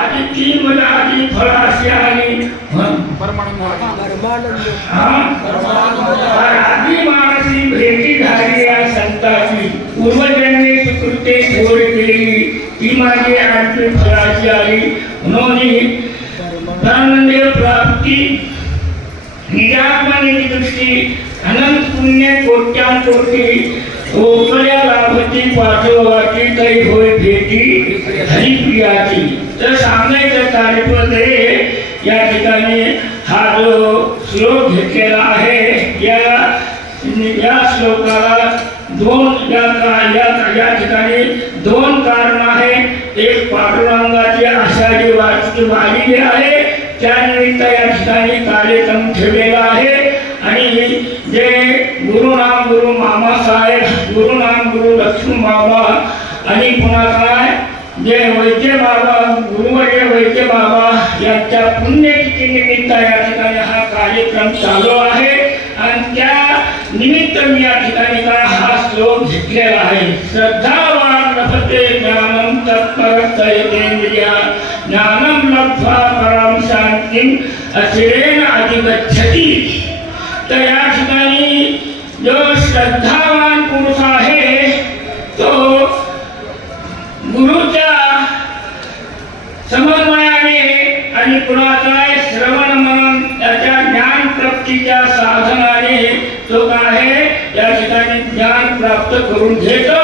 आधी तीन म्हणजे आधी फळ अशी आणि आधी मानसी भेटी झाली या संताची पूर्वजन्मी सुकृते जोड केली ती माझी आठवी फळाची आली म्हणून धर्मदेव प्राप्ती निरात्मानेची दृष्टी अनंत पुण्य कोट्यान कोटी ओकळ्या लाभती पाठवाची तरी होय भेटी हरिप्रियाची तर सांगायचं तारीफमध्ये या ठिकाणी हा जो श्लोक घेतलेला आहे या श्लोकाला या ठिकाणी दोन कारण आहेत एक पांडुरंगाची आषाढी वारी आहे त्यानिमित्त या ठिकाणी कार्यक्रम ठेवलेला आहे आणि जे गुरुनाम गुरु मामा साहेब गुरुनाम गुरु लक्ष्मण बाबा आणि पुन्हा काय जे वैद्य बाबा गुरुवर्य वैद्य बाबा यांच्या पुण्यतिथी निमित्त या ठिकाणी हा कार्यक्रम चालू आहे आणि त्या निमित्त मी या ठिकाणी काय हा श्लोक घेतलेला आहे श्रद्धावान लभते ज्ञानम तत्परतयेंद्रिया ज्ञानम लब्ध्वा परम शांतिं अचिरेण अधिगच्छति तर या ठिकाणी जो श्रद्धावान पुरुष आहे तो गुरुच्या समन्वयाने आणि पुन्हा काय श्रवण मनन त्याच्या ज्ञान प्राप्तीच्या साधनाने तो काय या ठिकाणी ज्ञान प्राप्त करून घेतो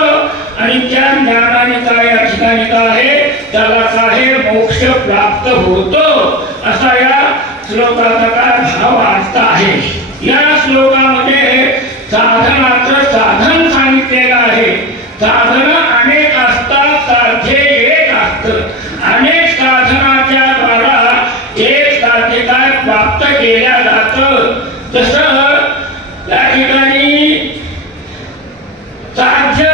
आणि त्या ज्ञानाने काय या ठिकाणी काय त्याला काय मोक्ष प्राप्त होतो असा या श्लोकाचा काय भाव अर्थ आहे या श्लोकामध्ये साधनाचं साधन सांगितलेलं आहे साधन अनेक असतात साध्य एक असतं अनेक साधनाच्या द्वारा एक साध्य काय प्राप्त केल्या जातं तसं या ठिकाणी साध्य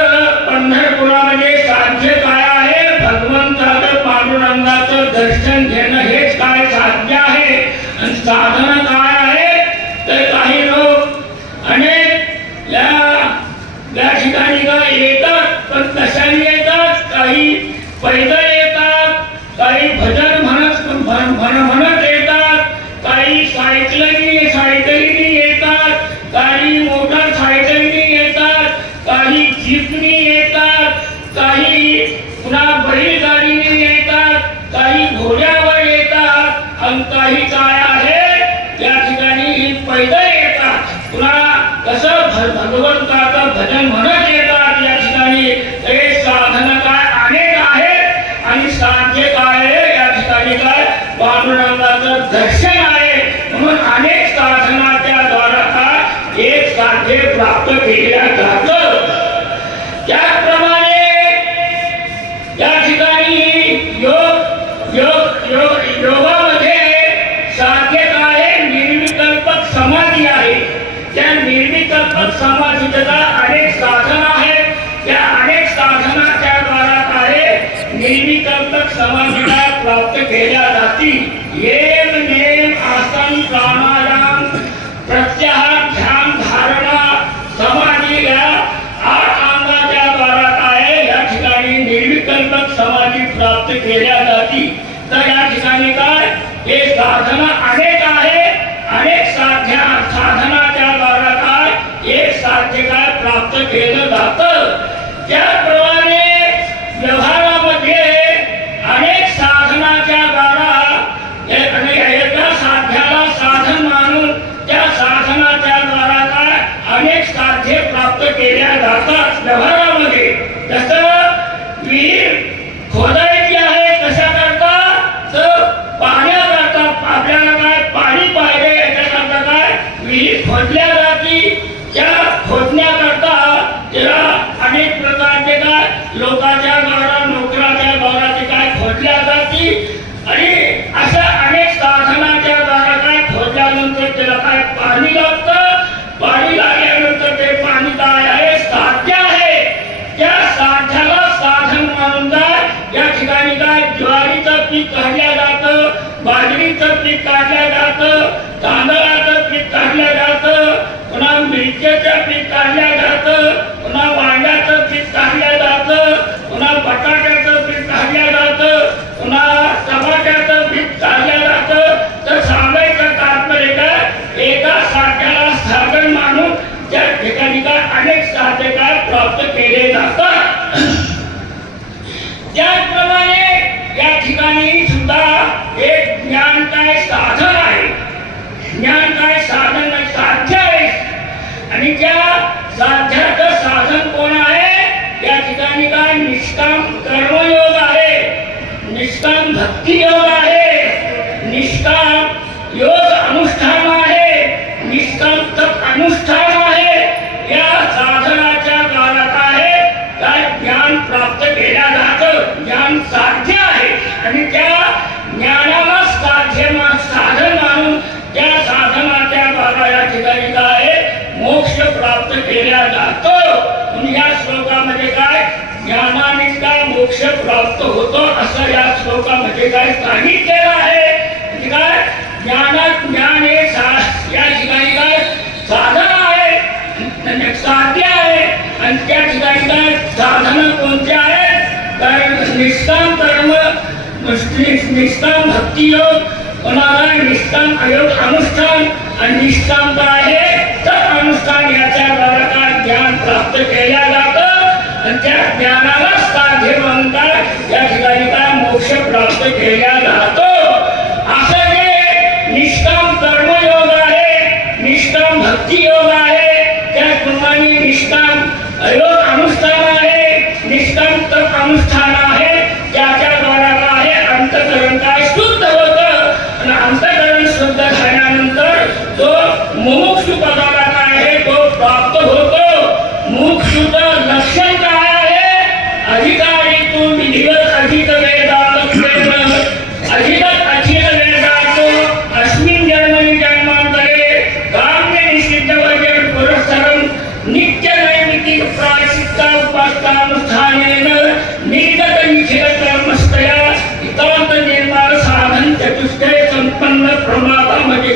पंढरपुरामध्ये साध्य काय आहे भगवंताचं पांडुरंगाचं दर्शन घेणं हेच काय साध्य आहे आणि साधन काय आहे तर काही लोक अनेक या ठिकाणी काय येतात पण कशाने येतात काही पैदल येतात काही भजन म्हणत येतात काही सायकलीने येतात काही मोटरसायकलीने येतात काही जीपनी येतात काही पुन्हा बैलगाडीने येतात काही घोड्यावर येतात आणि काही काय आहे या ठिकाणी पैदल येतात पुन्हा कसं भगवंताचं भजन म्हणत येतात या ठिकाणी हे साधन काय अनेक आहेत आणि साध्य काय आहे या ठिकाणी काय पांडुरंगाचं दर्शन आहे म्हणून अनेक साधनाच्या द्वारा काय एक साध्य प्राप्त केल्या जातं त्याप्रमाणे या ठिकाणी योगामध्ये साध्य काय निर्विकल्पक समाधी आहे त्या निर्विकल्पक समाधीला अनेक साधना आहेत त्या अनेक साधनाच्या द्वारा काय निर्विकल्पक समाधीला प्राप्त केल्या जातील येम नेम आसन प्राणायाम प्रत्याहार ध्यान धारणा समाधी या 8 अंगाच्या द्वारा काय या ठिकाणी निर्विकल्पक समाधी प्राप्त केल्या जातील तर या ठिकाणी काय हे साधना अनेक आहे अनेक साधनाच्या द्वारा काय एक साध्य काय प्राप्त केलं जातं त्याप्रमाणे व्यवहारामध्ये अनेक साधनाच्या द्वारा एका साध्याला साधन मानून त्या साधनाच्या द्वारा काय अनेक साध्य प्राप्त केल्या जातात व्यवहारामध्ये जसं विहीर खोदायची आहे कशा करता तर पाण्याकरता आपल्याला काय पाणी पाहिजे याच्याकरता काय विहीर खोदल्या जाती त्या खोदण्याकरता त्याला अनेक प्रकारचे काय लोकांच्या द्वारा नोकराच्या द्वारा ते काय खोदल्या जाती आणि अशा अनेक साधनाच्या द्वारा काय खोदल्यानंतर त्याला काय पाणी लागतं पाणी लागल्यानंतर ते पाणी काय आहे साध्य आहे त्या साध्याला साधन मानून काय या ठिकाणी काय ज्वारीचं पीक काढलं जातं बाजरीचं पीक काढलं जातं तांदळाचं पीक काढलं जातं पुन्हा मिरच्याचं पीक काढलं जातं पुन्हा वांग्याचं पीक काढलं जातं पुन्हा बटाट्याचं पीक काढलं जातं पुन्हा टमाटर ज्ञान काय साधन आहे, ज्ञान काय साधन साध्य आहे. आणि त्या साध्याचं साधन कोण आहे? या ठिकाणी काय निष्काम कर्मयोग आहे, निष्काम भक्ती योग आहे, निष्काम योग अनुष्ठान आहे, निष्काम तप अनुष्ठान आहे. या साधनाच्या काळात आहे काय ज्ञान प्राप्त केल्या जातं, ज्ञान साध्य आहे. आणि त्या ज्ञानाला साधन मानून त्या साधनाच्या द्वारा या ठिकाणी काय मोक्ष प्राप्त केल्या जातो. म्हणून या श्लोकामध्ये काय ज्ञानाने काय मोक्ष प्राप्त होतो असं या श्लोकामध्ये काय सांगितलेलं आहे. काय ज्ञान हे या ठिकाणी काय साधन आहे, साध्य आहे. आणि त्या ठिकाणी काय साधन कोणते आहेत? तर निष्काम कर्म, निष्काम भक्ती योग, कोणाला निष्काम अयोग अनुष्ठान आणि निष्काम काय आहे तर अनुष्ठान याच्या द्वारा काय ज्ञान प्राप्त केल्या जातं. आणि त्या ज्ञानाला साध्य म्हणतात या ठिकाणी काय मोक्ष प्राप्त केल्या जातो. असं जे निष्काम कर्मयोग आहे, निष्काम भक्ती योग आहे, त्याचप्रमाणे निष्काम अयोग अनुष्ठान आहे, निष्काम तप अनुष्ठान आहे. त्याच्या द्वारा काय अंतःकरण काय शुद्ध होतं. आणि अंतःकरण शुद्ध झाल्यानंतर तो मुमुक्षु पदाला काय आहे तो प्राप्त होतो. मुमुक्षुचं लक्षण काय आहे? अधिकारी तू विधिवत अधिक वेदांत अधिक अखिल वेदांत अस्मिन् जन्मनि जन्मांतरे काम्य निषिद्ध वचन पुरस्सरं नित्य नैमित्तिक प्रायश्चित्त उपासनानुष्ठानेन निर्गत निखिल कर्मस्तया एकांत निर्माण साधन चतुष्टय संपन्न प्रमाता म्हणजे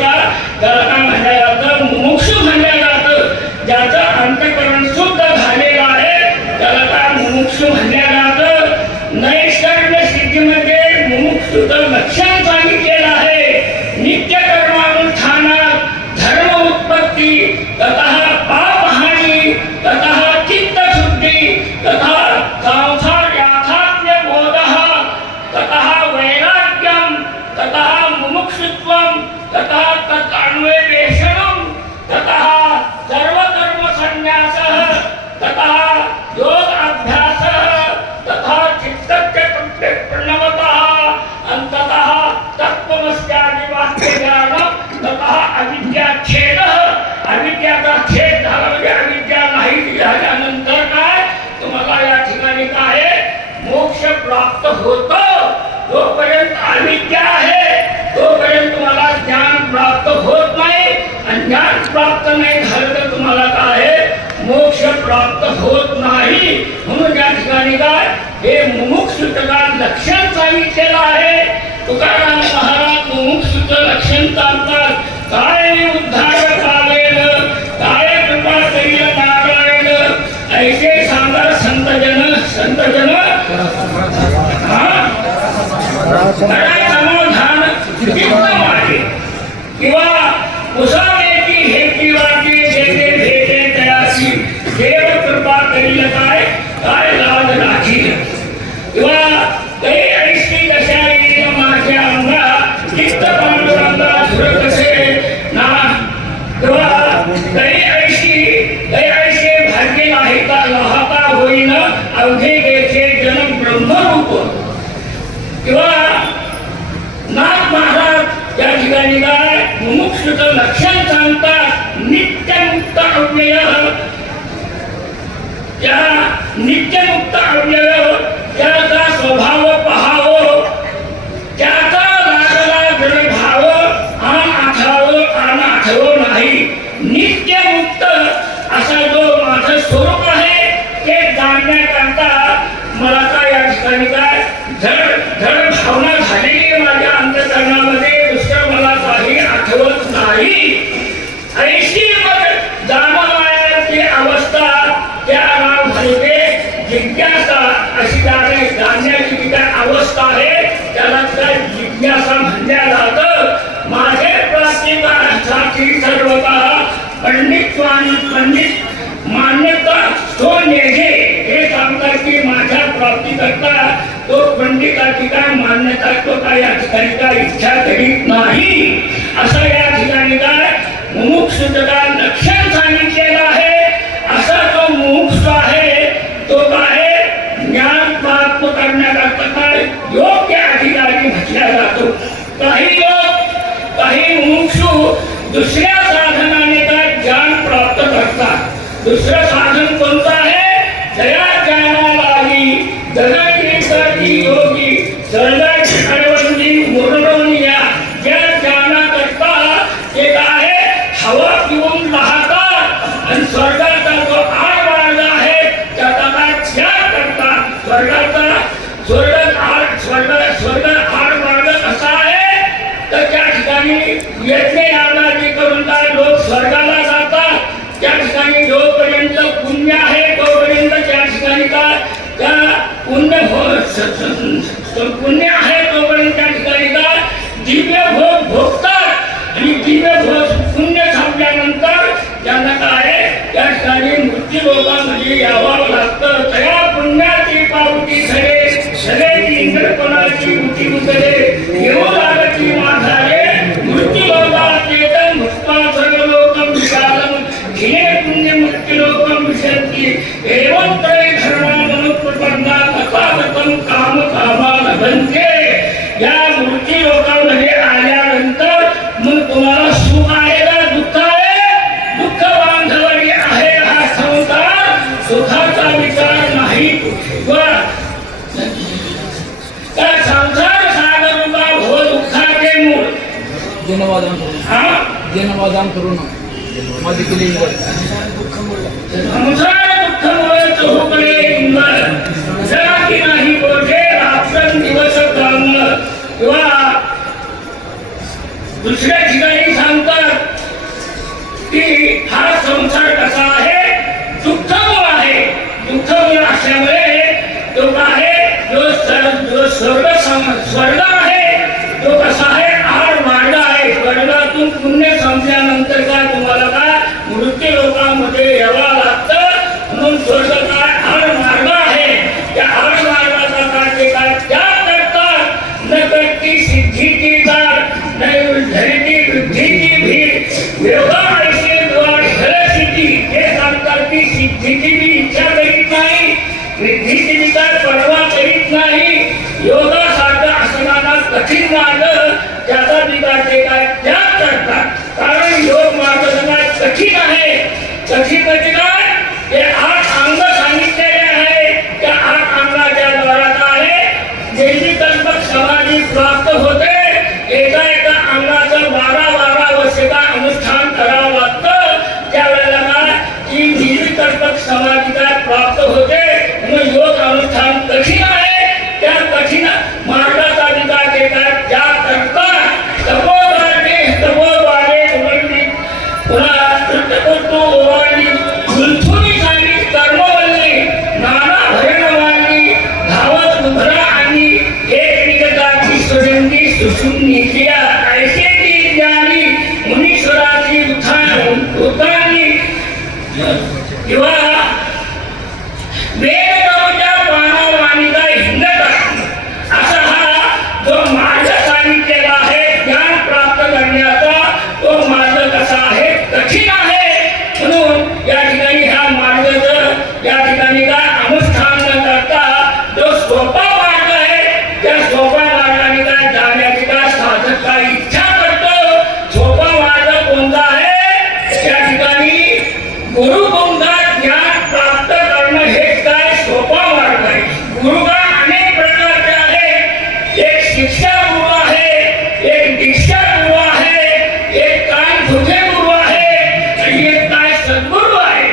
त्याला म्हणलं जातं मुमुक्षु म्हणलं जातं. ज्याचं अंतःकरण शुद्ध झालेलं आहे त्याला काय मुमुक्षु म्हणलं जातं. नैष्कर्म्य सिद्धीमध्ये मुमुक्षुचं लक्षण सांगितलेलं आहे. नित्य कर्मानुष्ठानात धर्म उत्पत्ती, ततः पापहानी, ततः चित्तशुद्धी, ततः संसार याथात्म्य बोधः, ततः वैराग्यम, ततः मुमुक्षुत्वम, ततः तदन्वेषणम, ततः सर्वकर्म संन्यासः, ततः योग अभ्यासः, ततः चित्तस्य प्रणवतः, ततः तत्त्वमस्यादि वाक्य ज्ञानम, ततः अविद्याच्छेदः. अविद्याचा छेद झाला म्हणजे अविद्या नाही झाल्यानंतर काय तुम्हाला या ठिकाणी काय मोक्ष प्राप्त होतो. जोपर्यंत अविद्या आहे तोपर्यंत तुम्हाला ज्ञान प्राप्त होत नाही. आणि ज्ञान प्राप्त नाही झालं तर तुम्हाला काय मोक्ष प्राप्त होत नाही. म्हणून या ठिकाणी काय हे मुमुक्षुचं लक्षण सांगितलेलं आहे. तुकाराम महाराज मुमुक्षुचं लक्षण सांगतात. काय उद्धार पावेल, काय कृपा करील नारायण, ऐसे सांगा संतजन. संतजन समाधान उत्तम आहे. किंवा उसामेची हेती वाटी जेथे भेटे तयासी देव कृपा करील काय काय लाज राखील. किंवा काही ऐशी दशा येईल माझ्या अंगा चित्त पांडुरंगा धुर कसे ना. किंवा काही ऐशी भाग्य नाही का लहाता होईन अवघे देखे जन ब्रह्मरूप. किंवा नाथ महाराज या ठिकाणी काय मुमुक्षुचं लक्षण सांगतात. नित्यमुक्त अव्यय, त्या नित्यमुक्त अव्यय त्याचा स्वभाव पहावं, त्याचा लागला जड भाव आण आठवं नाही. नित्यमुक्त असा जो माझं स्वरूप आहे ते जाणण्याकरता मला काय या ठिकाणी काय धड भावना झालेली माझ्या अंतःकरणामध्ये. दुसरं मला काही आठवत नाही. ऐशी जाणवायची अवस्था त्याला घडते जिज्ञासा. अशी काय जाणण्याची जी काय अवस्था आहे त्याला काय जिज्ञासा म्हणल्या जातं. माझे प्राप्तीसाठी सर्वतः पंडित मान्यता तो नेघे. हे सांगतात की माझ्या प्राप्ती करता तो पंडिताची काय मान्यता तो काय या ठिकाणी काय इच्छा तरी करीत नाही असं या ठिकाणी काय मुमुक्षुता लक्षण सांगितलेलं आहे. असा जो मुमुक्ष आहे तो काय ज्ञान प्राप्त करण्याकरता काय योग या ठिकाणी म्हटला जातो. काही मुमुक्षु दुसऱ्या साधनाने काय ज्ञान प्राप्त करतात. दुसरं साधन कोणतं आहे? दया ज्ञानालाही दगडी योगी सर्वांची कडवंदी मुरडवूया ज्या ज्ञानाकरता ते काय हवा पिऊन राहतात आणि स्वर्गाचा जो आड मार्ग आहे त्याचा काय त्याग करतात. स्वर्ग आड मार्ग कसा आहे तर त्या ठिकाणी यज्ञ यागादी करून काय लोक स्वर्गाला जातात. त्या ठिकाणी जोपर्यंत पुण्य आहे तोपर्यंत त्या ठिकाणी काय त्या पुण्य आहे तोपर्यंत त्या ठिकाणी काय दिव्य भोग भोगतात आणि दिव्य भोग पुण्य संपल्यानंतर त्यांना काय त्या ठिकाणी मृत्यू लोकांमध्ये यावं लागतं. त्या पुण्याची पावती झरे सगळ्याची इंद्रपणाची उठी उतरे येऊ लागती माझारे मृत्यू लोकात येतं मुक्ता सर्व लोकं विशालम घिने पुण्य मृत्यू लोकं विशंती एवं त्रय धर्मानुप्रपन्ना तथागतं काम कामाला बनते. या मृत्यू लोकांमध्ये आल्यानंतर मग तुम्हाला सुख आहे का दुःख आहे? दुःख बांधवडी आहे हा संसार. सुखाचा विचार नाही त्या संसार सागरूपा भव दुःखाचे मूळ जनवादान करून माझी केली संसार दुःखमुळे चहुकडे इंगळ जगाती नाही बोधे रात्र दिवस काम किंवा दुसऱ्या ठिकाणी सांगतात की हा संसार कसा आहे दुःखमूळ आहे. दुःखमूळ असल्यामुळे तो आहे जो स्वर्ग आहे तो कसा आहे आड मार्ग आहे. स्वर्गातून पुण्य संपल्यानंतर काय तुम्हाला काय मृत्यू लोकांमध्ये यावं लागतं म्हणून स्वर्ग काय आड मार्ग आहे. त्या आड मार्गाचा काय ते काय त्याग करतात. न करती सिद्धीची दार न धरती वृद्धीची भीड योगा ऐसे द्वार हरसिद्धी हे सांगतात की सिद्धीची बी इच्छा करीत नाही वृद्धीची बी काय परवा करीत नाही. योगासारखं असणारा कठीण मार्ग त्याचा बी काय त्याग करतात. कारण योग मार्ग काय कठीण आहे. कठीण म्हणजे काय ते 8 अंग सांगितलेले आहे. त्या 8 अंगाच्या द्वारा काय निर्विकल्पक समाधी प्राप्त होते. एका अंगाचं 12 वर्ष अनुष्ठान करावं लागतं. त्यावेळेला काय की निर्विकल्पक समाधी काय प्राप्त होते. म्हणून योग अनुष्ठान कठीण आहे. त्या कठीण मार्गाचा विचार ते काय त्याग करतात. तपोबाणे उघडली पुन्हा कृतकृतू ओवाळली गुंथुनी सांगी कर्मवल्ली नाना भरणवाली धावत उभरा आणि एक निगताची सुगंधी सुशुन्नी क्रिया ऐसे ती ज्ञानी मुनीश्वराची उतारली किंवा वेदगावच्या पानावाणीचा हिंदता असा हा जो मार्ग सांगितलेला आहे ज्ञान प्राप्त करण्याचा तो मार्ग कसा आहे कठीण आहे. म्हणून या ठिकाणी ह्या मार्गाचं या ठिकाणी काय अनुष्ठान न करता जो सोपा मार्ग आहे त्या सोपा मार्गाने काय जाण्याची काय साधक काय इच्छा करतो. सोपा मार्ग कोणता आहे त्या ठिकाणी गुरु कोणता ज्ञान प्राप्त करणं हे काय सोपा मार्ग आहे. गुरु का अनेक प्रकारचे आहे. एक शिक्षा गुरु आहे, एक दीक्षा गुरु आहे, एक काय तुझे गुरु आहे आणि एक काय सद्गुरु आहे.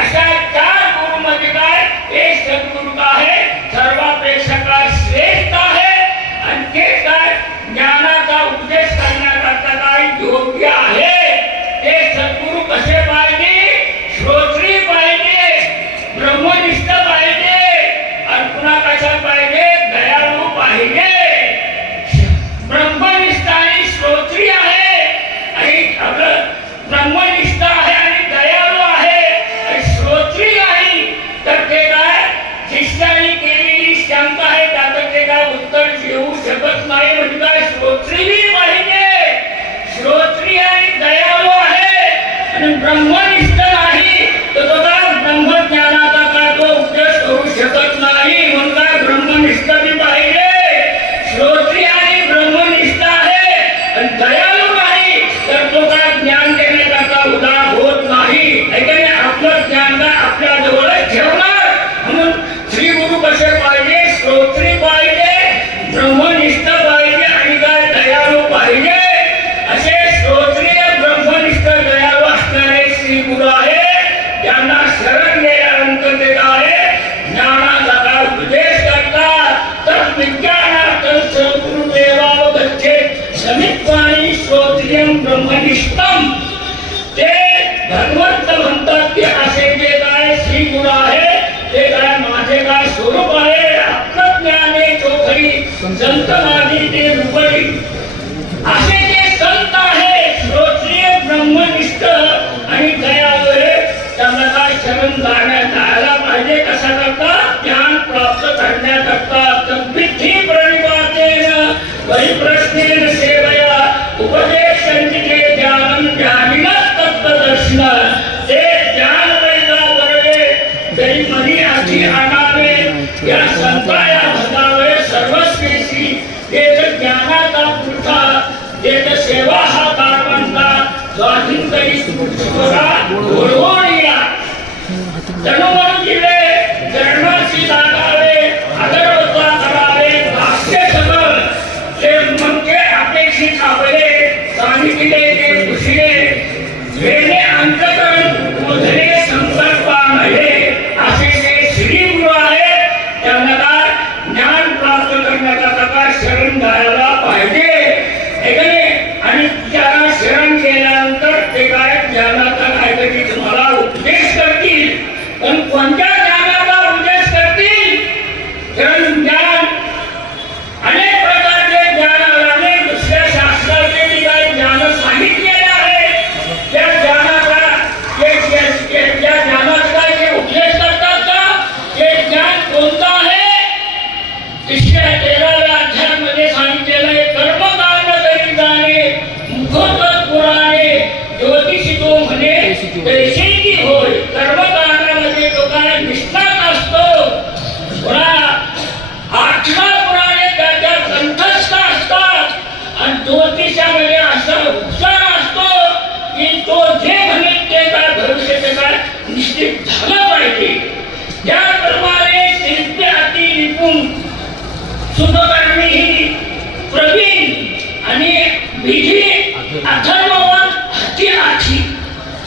अशा 4 गुरु मध्ये काय एक सद्गुरु आहे सर्वापेक्षा काय श्रेष्ठ आहे आणि ते काय ज्ञानाचा उपदेश करण्याकरता काय योग्य आहे. ते सद्गुरु कसे पाहिजे? श्रोत्री पाहिजे, ब्रह्मनिष्ठ पाहिजे आणि पुन्हा कशा पाहिजे? दयाळू पाहिजे. ब्रह्मनिष्ठ आणि श्रोत्री आहे आणि ब्रह्मनिष्ठ आहे आणि दयाळू आहे आणि श्रोत्री नाही तर ते काय शिष्याने केलेली शंका आहे त्याचं ते काय उत्तर येऊ शकत नाही. म्हणजे काय श्रोत्री पाहिजे. श्रोत्री आणि दयाळू आहे आणि ब्रह्मनिष्ठ नाही तर तो काय ब्रह्मज्ञानाचा काय तो उपदेश करू शकत नाही. म्हणून काय ब्रह्मनिष्ठ बी पाहिजे. श्रोत्री आणि ब्रह्मनिष्ठ आहे आणि दयाळू नाही तर तो काय ज्ञान देण्याचा उदार होत नाही. ऐकणे आपलं ज्ञान काय आपल्या जवळच ठेवणार. म्हणून श्री गुरु कसे पाहिजे. श्रोत्री पाहिजे, ब्रह्मनिष्ठ पाहिजे आणि काय दयाळू पाहिजे. असे श्रोत्रिय ब्रह्मनिष्ठ दयाळू असणारे श्री गुरु आहे. त्यांना शरण गेल्यानंतर ते काय ज्ञानाचा काय उपदेश करतात. तर विज्ञानार्थं सद्गुरुदेवावगच्छेत् समित्वानि श्रोत्रियं ब्रह्मनिष्ठम. ते भगवंत म्हणतात की असे जे काय श्री गुरु आहे ते काय माझे काय स्वरूप आहे. आपलं ज्ञान आहे चोखरी संत माझी ते रूपरी. असे जे संत आहे श्रोत्रिय ब्रह्मनिष्ठ आणि दयाळू आहे त्यांना काय शरण जायला पाहिजे. कसा करता ज्ञान प्राप्त करण्याकरता. तद्विधी प्रणिपातेन परिप्रश्नेन सेवया उपदेशन्ते ज्ञानं ज्ञानिनः तत्त्वदर्शन. ते ज्ञान वैदा वरवे जरी मनी आधी आणावे या संताया भगावे सर्वस्वेशी. एक ज्ञानाचा पुरठा एक सेवा हा कारवंता स्वाधीन करी स्वरा घोडवोळीया. जणू जिले चरणाशी लागावे आदरवता करावे भाष्य सगळ. ते म्हणजे अपेक्षित आपले सांगितले ते पुसले वेणे अंतकरण उधळे संकल्पा नव्हे. असे जे श्री गुरु आहे त्यांना काय ज्ञान प्राप्त करण्याचा काय शरण जायला पाहिजे. आणि त्याला शरण केल्यानंतर ते काय ज्ञानाचा काहीतरी तुम्हाला उपदेश करतील. पण कोणत्या ज्ञानाचा उपदेश करतील. ज्ञान अनेक प्रकारचे ज्ञान अनेक दुसऱ्या शास्त्राचे जे काही ज्ञान सांगितलेले आहे त्या ज्ञानाचा त्या ज्ञानाचा जे उपदेश करतात का ते ज्ञान कोणतं आहे. 13व्या अध्यायामध्ये सांगितलेलं आहे कर्मकांड करी जाणे मुखोद्गत पुराणे ज्योतिषी तो म्हणे तैसे की होय. कर्मकांडामध्ये तो काय निष्ठात असतो. आत्मा पुराणे त्याच्या कंठस्थ असतात आणि ज्योतिषामध्ये असा उपचार असतो की तो जे म्हणेल ते काय भविष्य ते काय निश्चित झालं पाहिजे. त्याप्रमाणे शिल्पी अति निपुण सुखकर्मी ही प्रवीण आणि विधी अथर्ववान हाती आठी.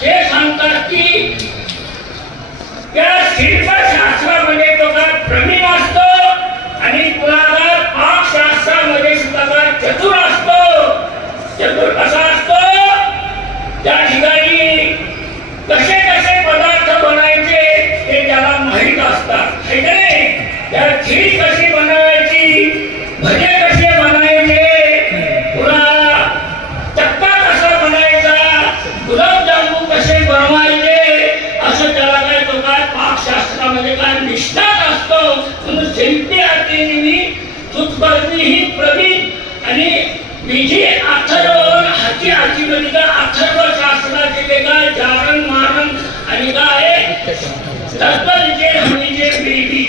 ते सांगतात की त्या शिल्पशास्त्रामध्ये तो काय प्रवीण असतो आणि कुणाला पाकशास्त्रामध्ये सुद्धा काय चतुर असतो. चतुर कसा असतो. त्या ठिकाणी कसे कसे पदार्थ बनायचे हे त्याला माहीत असतात. त्या खीर कशी बनवायची, भजे कसे बनायचे, पुन्हा चक्का कसा बनायचा, गुलाबजामून कसे बनवायचे असं त्याला काय तो काय पाकशास्त्रामध्ये काय निष्ठात असतो. म्हणून शिल्पी अतिनी सुखकर्मी ही प्रवीण आणि विधी अथर्व हाती हाती म्हणजे काय अथर्व शास्त्राचे ते काय जारण मारण आणि काय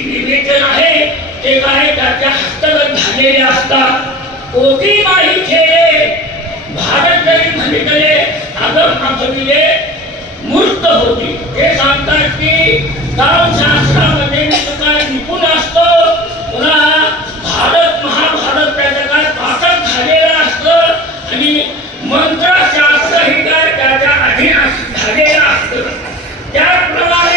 विवेचन आहे ते काय त्याच्या हस्तगत झालेले असतात. कोटी नाही खेळे भारत जरी म्हणले अगम अगमिले मूर्त होती. ते सांगतात की कालशास्त्रामध्ये काय निपुण असतो. पुन्हा भारत महाभारत त्याच्या काय पाठक झालेलं असतं आणि मंत्रशास्त्र ही काय त्याच्या अधीन झालेलं असतं. त्याप्रमाणे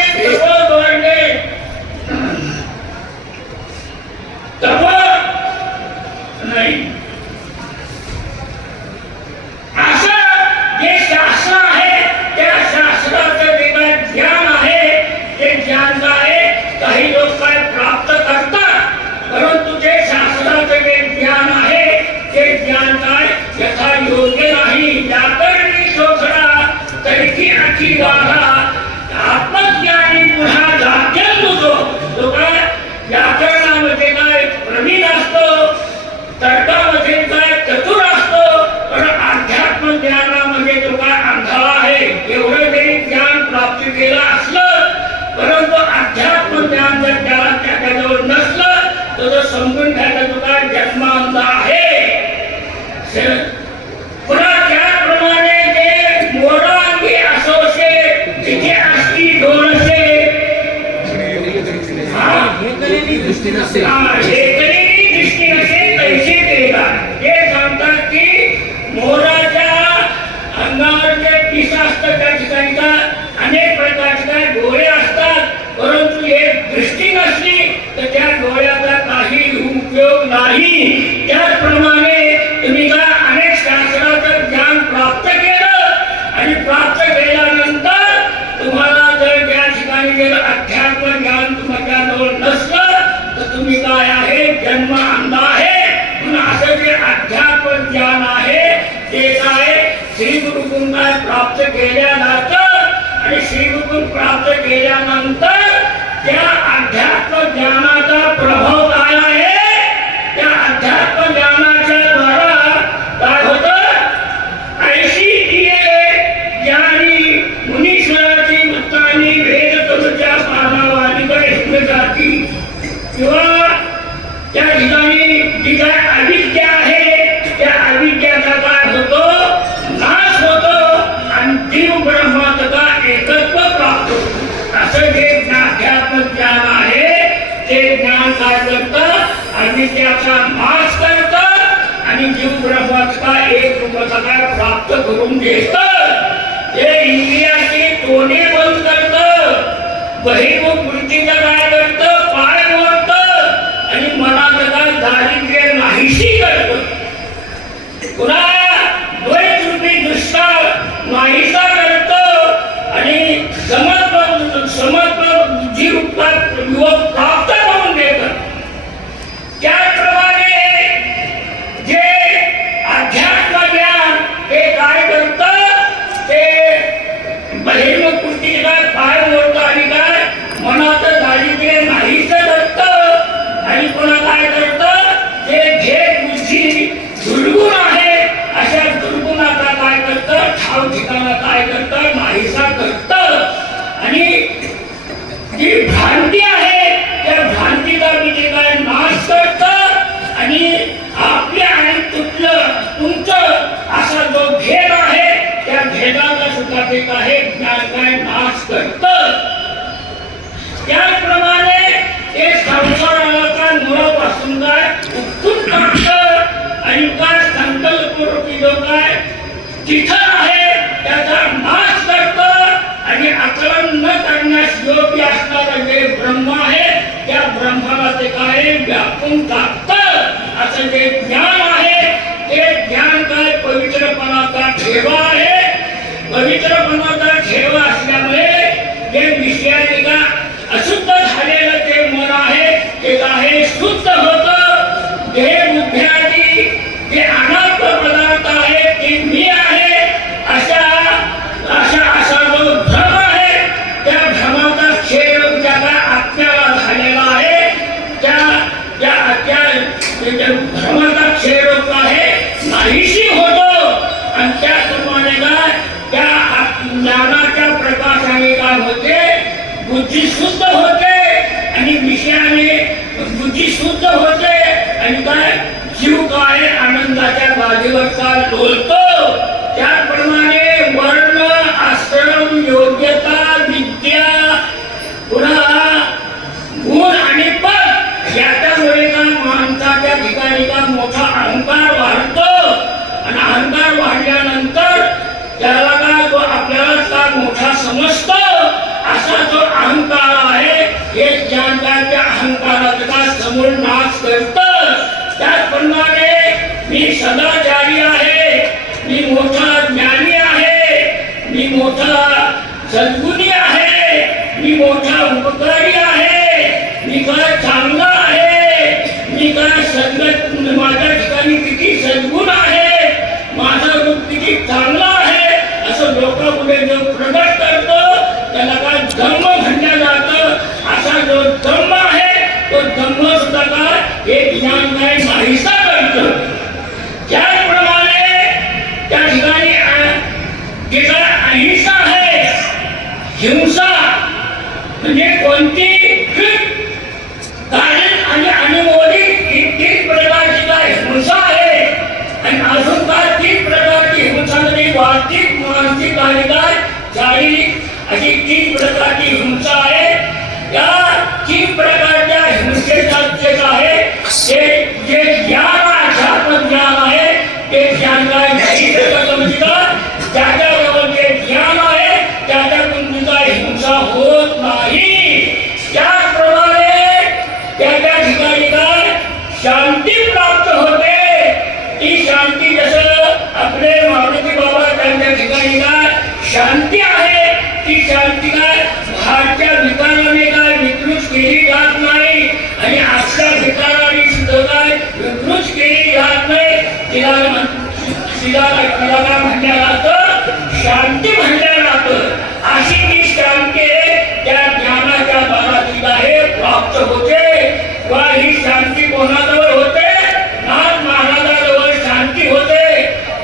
तप नाही असं जे शास्त्र आहे त्या शास्त्राचं जे काय ज्ञान आहे ते ज्ञान काय काही लोक काय प्राप्त करतात. परंतु जे शास्त्राचं जे ज्ञान आहे ते ज्ञान काय यथा योग्य नाही. व्याकरणी शोधरा तरीही अखी वाढा आत्मज्ञानी पुन्हा जाग्यात होतो. तो काय व्याकरणामध्ये काय प्रवीण असतो, तर्कामध्ये काय चतुर असतो. पिसा असतं त्या ठिकाणी का अनेक प्रकारचे काय डोळे असतात, परंतु एक दृष्टी नसली तर त्या डोळ्याचा काही उपयोग नाही. त्याचप्रमाणे तुम्ही का अनेक शास्त्राचं ज्ञान प्राप्त केलं आणि प्राप्त केल्यानंतर तुम्हाला जर त्या ठिकाणी जर अध्यात्म ज्ञान तुमच्याजवळ नसलं तर तुम्ही काय आहे जन्म अंध आहे. म्हणून असं जे अध्यात्म ज्ञान आहे ते काय श्री गुरुकुल काय प्राप्त केल्या जातं आणि श्री गुरुकुल प्राप्त केल्यानंतर त्या अध्यात्म ज्ञानाचा प्रभाव काय आहे. त्या अध्यात्म ज्ञानाच्या द्वारा काय होतं ऐशी दिये ज्ञानी मुनीश्वराची मुक्तानी वेद तुमच्या पादावानी जाती किंवा त्या ठिकाणी जी काय अविद्या आहे त्या अविद्याचा काय होतो नाश होतो आणि जीव ब्रह्माचं का एकत्व प्राप्त होतो. असं जे अध्यात्म ज्ञान आहे ते ज्ञान काय करतं अविद्याचा नाश करतं आणि जीव ब्रह्माचा एक रूपाचा काय प्राप्त करून घेतं. हे इंद्रियाची तोंडे बंद करतं, बहिर्मुख वृत्तीचं काय करतं पाय मोडतं आणि मनाचं काय दारिद्र्य नाहीशी करतं. पुन्हा द्वैत रूपी दुष्काळ नाहीसा करतं आणि समत्व बुद्धी रूपात युवक प्राप्त करून देतं. त्याप्रमाणे जे अध्यात्म ज्ञान हे काय करतं ते बहिर्मुख वृत्तीला पाय मोडतं आणि काय मनाचं दारिद्र्य नाहीसं करतं आणि पुन्हा काय करतं ते भेद बुद्धी दुर्गुण आहे अशा दुर्गुणाचा काय करतं ठाव ठिकाणा काय करतं नाहीसा करतं आणि जी भ्रांती आहे त्या भ्रांतीचा म्हणजे काय नाश करतं आणि आपल्या आणि तुमचं असा जो भेद आहे त्या भेदाचा सुद्धा ते काय ज्ञान काय नाश करतं. त्याचप्रमाणे ते संसाराला मुळापासून काय उपटून टाकतं आणि काय संकल्परूपी जो काय तिथं आहे त्याचा नाश करतं आणि आकलन न करण्यास योग्य असणारं जे ब्रह्म आहे त्या ब्रह्माला ते काय व्यापून टाकतं. असं जे ज्ञान आहे ते ज्ञान काय पवित्रपणाचा ठेवा आहे. पवित्रपणाचा ठेवा असल्यामुळे जे विषयाने का अशुद्ध झालेलं ते मन आहे ते काय शुद्ध होतं. देह बुद्ध्यादी जे अनात्म पदार्थ आहे ते मी आहे असा जो भ्रम आहे त्या भ्रमाचा खेळ ज्याला आत्म्याला झालेला आहे त्या भ्रमाचा खेळ आहे नाहीशी होतो आणि त्याप्रमाणे काय त्या ज्ञानाच्या प्रकाशाने काय होते बुद्धी शुद्ध होते आणि विषयाने बुद्धी शुद्ध होते आणि काय जीव काय आनंदाच्या बाजूवर का डोलतो. त्याप्रमाणे वर्ण आश्रम योग्यता विद्या पुन्हा गुण आणि पद याच्यामुळे का माणसाच्या ठिकाणी का मोठा अहंकार वाढतो आणि अहंकार वाढल्यानंतर त्याला का जो आपल्याला का मोठा समजतो असा जो अहंकार आहे हे ज्ञान त्या अहंकाराचा का समूळ नाश करतं. त्याचप्रमाणे मी सदाचारी आहे, मी मोठा ज्ञानी आहे, मी मोठा सद्गुणी आहे, मी मोठा उपकारी आहे, मी काय चांगला आहे, मी काय सद्गत माझ्या ठिकाणी किती सद्गुण आहे, माझा रूप किती चांगला आहे असं लोकांपुढे जो प्रगट करतो त्याला काय धम्म म्हणलं जातं. असा जो धम्म आहे तो धम्म सुद्धा काय हे ज्ञान काय नाहीसा करतं. त्याचप्रमाणे त्या ठिकाणी जे काय अहिंसा आहे हिंसा म्हणजे कोणती कारण आणि अनुमोदित तीन प्रकारची काय हिंसा आहे आणि अजून काय तीन प्रकारची हिंसा म्हणजे वार्षिक मानसिक आणि काय शारीरिक अशी तीन प्रकारची हिंसा आहे. या तीन प्रकारच्या हिंसेचा जे आहे ते जे ज्ञान अध्यात्म ज्ञान आहे ते ज्ञान काय नाही शकत म्हणजे ज्याच्याबरोबर जे शांती, जसं आपले मारुती बाबा त्यांच्या ठिकाणी काय शांती आहे, ती शांती काय बाहेरच्या विकाराने काय विकृत केली जात नाही आणि आजच्या विकाराने सुद्धा काय विकृत केली जात नाही. तिला काय म्हणल्या जातं, शांती म्हणल्या जातं. अशी जी शांती त्या ज्ञानाच्या द्वारा हे प्राप्त होते. व ही शांती कोणाजवळ होते? नाथ महाराजाजवळ शांती होते.